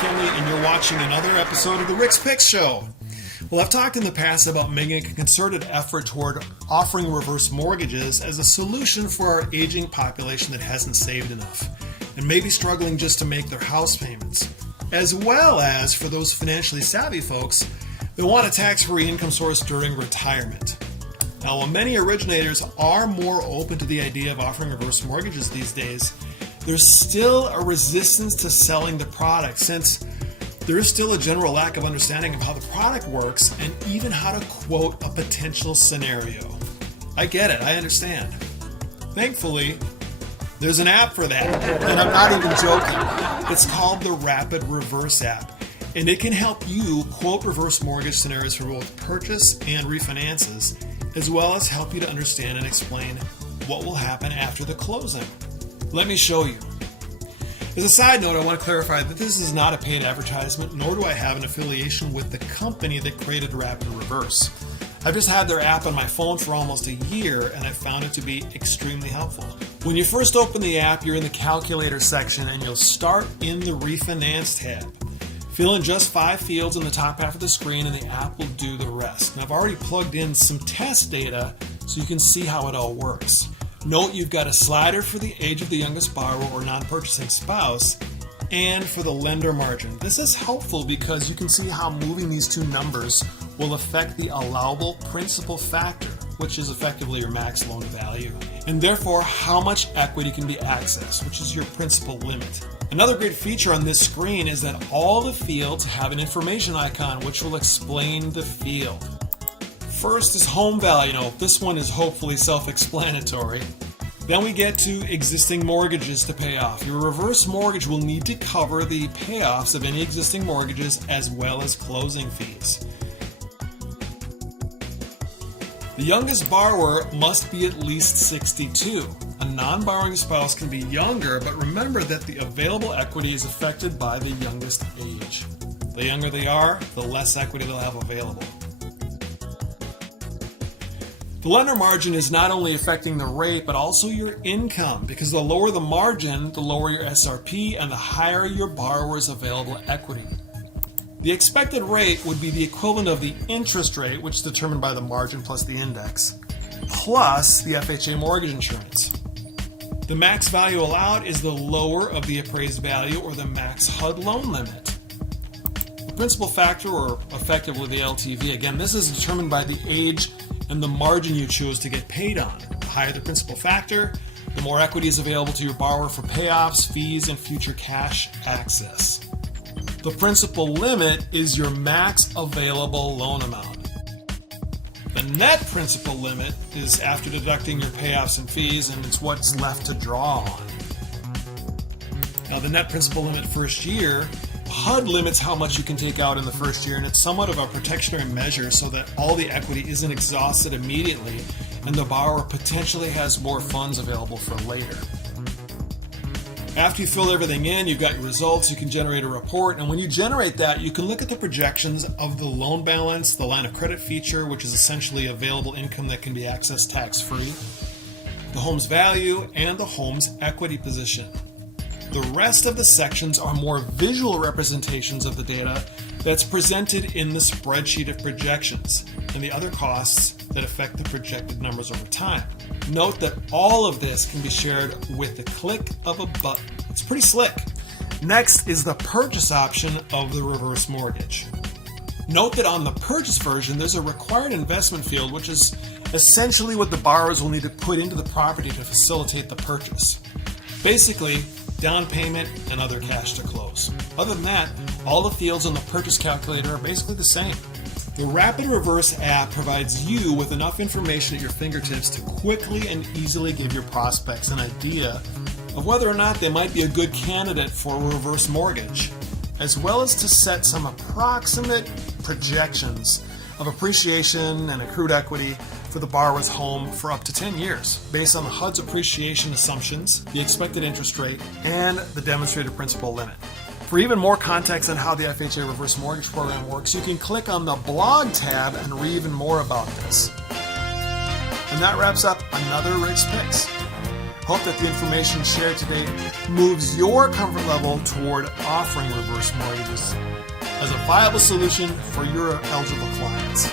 McKinley, and you're watching another episode of the Rick's Picks Show. Well, I've talked in the past about making a concerted effort toward offering reverse mortgages as a solution for our aging population that hasn't saved enough and may be struggling just to make their house payments, as well as for those financially savvy folks that want a tax-free income source during retirement. Now, while many originators are more open to the idea of offering reverse mortgages these days, there's still a resistance to selling the product since there is still a general lack of understanding of how the product works and even how to quote a potential scenario. I get it, I understand. Thankfully, there's an app for that, and I'm not even joking. It's called the Rapid Reverse app, and it can help you quote reverse mortgage scenarios for both purchase and refinances, as well as help you to understand and explain what will happen after the closing. Let me show you. As a side note, I want to clarify that this is not a paid advertisement, nor do I have an affiliation with the company that created Rapid Reverse. I've just had their app on my phone for almost a year, and I found it to be extremely helpful. When you first open the app, you're in the calculator section, and you'll start in the refinance tab. Fill in just 5 fields in the top half of the screen, and the app will do the rest. Now, I've already plugged in some test data so you can see how it all works. Note you've got a slider for the age of the youngest borrower or non-purchasing spouse and for the lender margin. This is helpful because you can see how moving these two numbers will affect the allowable principal factor, which is effectively your max loan to value, and therefore how much equity can be accessed, which is your principal limit. Another great feature on this screen is that all the fields have an information icon which will explain the field. First is home value. Now, this one is hopefully self-explanatory. Then we get to existing mortgages to pay off. Your reverse mortgage will need to cover the payoffs of any existing mortgages as well as closing fees. The youngest borrower must be at least 62. A non-borrowing spouse can be younger, but remember that the available equity is affected by the youngest age. The younger they are, the less equity they'll have available. The lender margin is not only affecting the rate, but also your income, because the lower the margin, the lower your SRP, and the higher your borrower's available equity. The expected rate would be the equivalent of the interest rate, which is determined by the margin plus the index, plus the FHA mortgage insurance. The max value allowed is the lower of the appraised value or the max HUD loan limit. The principal factor, or effectively the LTV, again, this is determined by the age and the margin you choose to get paid on. The higher the principal factor, the more equity is available to your borrower for payoffs, fees, and future cash access. The principal limit is your max available loan amount. The net principal limit is after deducting your payoffs and fees, and it's what's left to draw on. Now, the net principal limit first year, HUD limits how much you can take out in the first year, and it's somewhat of a protectionary measure so that all the equity isn't exhausted immediately and the borrower potentially has more funds available for later. After you fill everything in, you've got your results, you can generate a report, and when you generate that, you can look at the projections of the loan balance, the line of credit feature, which is essentially available income that can be accessed tax-free, the home's value, and the home's equity position. The rest of the sections are more visual representations of the data that's presented in the spreadsheet of projections and the other costs that affect the projected numbers over time. Note that all of this can be shared with the click of a button. It's pretty slick. Next is the purchase option of the reverse mortgage. Note that on the purchase version, there's a required investment field, which is essentially what the borrowers will need to put into the property to facilitate the purchase. Basically, down payment and other cash to close. Other than that, all the fields on the purchase calculator are basically the same. The Rapid Reverse app provides you with enough information at your fingertips to quickly and easily give your prospects an idea of whether or not they might be a good candidate for a reverse mortgage, as well as to set some approximate projections of appreciation and accrued equity for the borrower's home for up to 10 years, based on the HUD's appreciation assumptions, the expected interest rate, and the demonstrated principal limit. For even more context on how the FHA Reverse Mortgage Program works, you can click on the blog tab and read even more about this. And that wraps up another Rick's Picks. Hope that the information shared today moves your comfort level toward offering reverse mortgages as a viable solution for your eligible clients.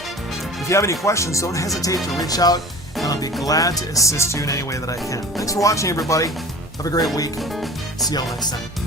If you have any questions, don't hesitate to reach out, and I'll be glad to assist you in any way that I can. Thanks for watching, everybody. Have a great week. See you all next time.